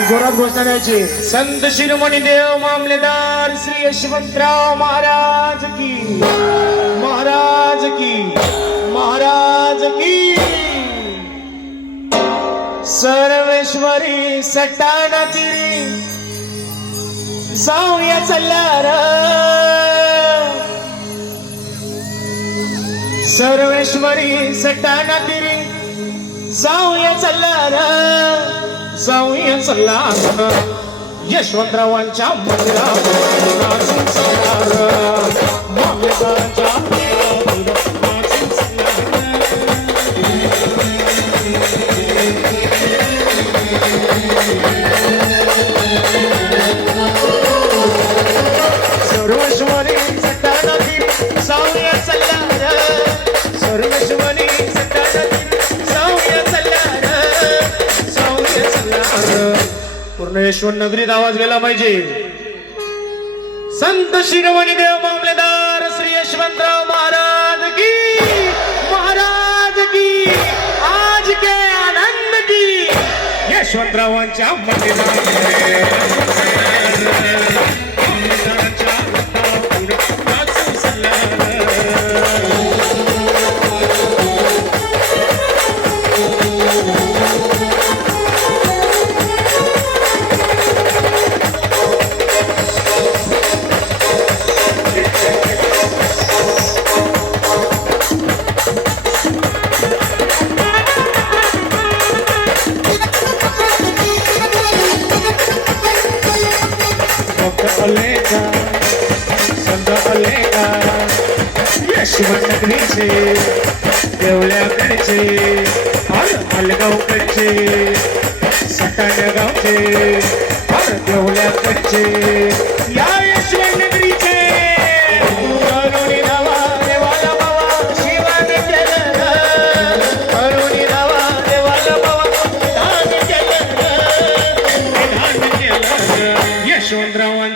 जोरात घोषणा द्यायची संत शिरोमणी देव मामलेदार श्री यशवंतराव महाराज की. महाराज की. महाराज की. सर्वेश्वरी सटाणा तिरी जाऊया चल्लार. सर्वेश्वरी सटाणा तिरी जाऊया चल्लार. जाऊया चल्ला यशवंतरावांच्या मंदिरावर सर्वेश्वरी सटाणातील सर्वेश्वरी सटाणातील पूर्ण यशवंत नगरीत आवाज गेला पाहिजे. संत शिरोमणी देव मामलेदार श्री यशवंतराव महाराज की महाराज की आज के आनंद की. यशवंतरावांच्या मंदिरात अलेका संत अलेका यशवंतगरीचे देवळ्याकडचे हर अलगावकडचे सटाण गावचे हर देवळ्याकडचे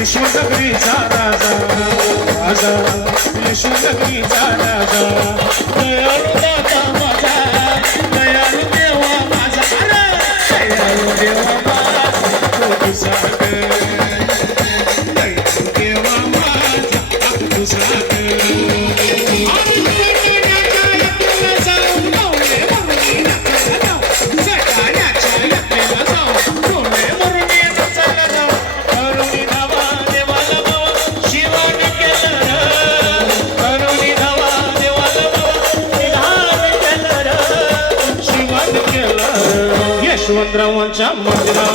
यशोदगरीचा राजा राजा यशोदगरीचा राजा. दयाळू दाता माझा दयाळू శూద్రం వంచ మధురం